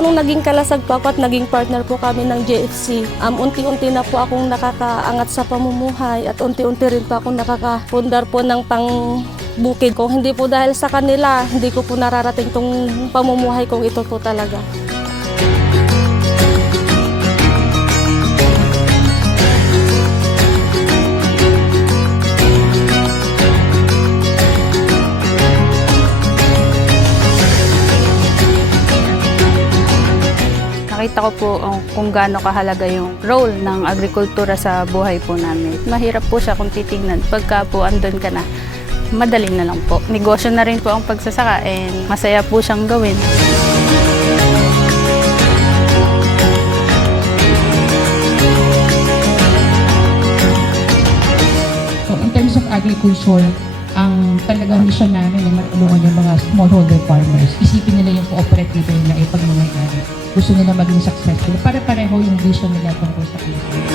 po nung naging kalasag po ako at naging partner po kami ng JFC, unti-unti na po akong nakakaangat sa pamumuhay at unti-unti rin po akong nakakapundar po ng bukid. Kung hindi po dahil sa kanila, hindi ko po nararating tong pamumuhay kong ito po talaga. Nakita ko po kung gaano kahalaga yung role ng agrikultura sa buhay po namin. Mahirap po siya kung titingnan. Pagka po andun ka na, madali na lang po. Negosyo na rin po ang pagsasaka and masaya po siyang gawin. So in terms of agriculture, ang talagang mission namin ay matulungan yung mga smallholder farmers. Isipin nila yung cooperative na ipagmamayari. Gusto nila maging successful. Para pareho yung vision nila tungkol sa Pilipinas.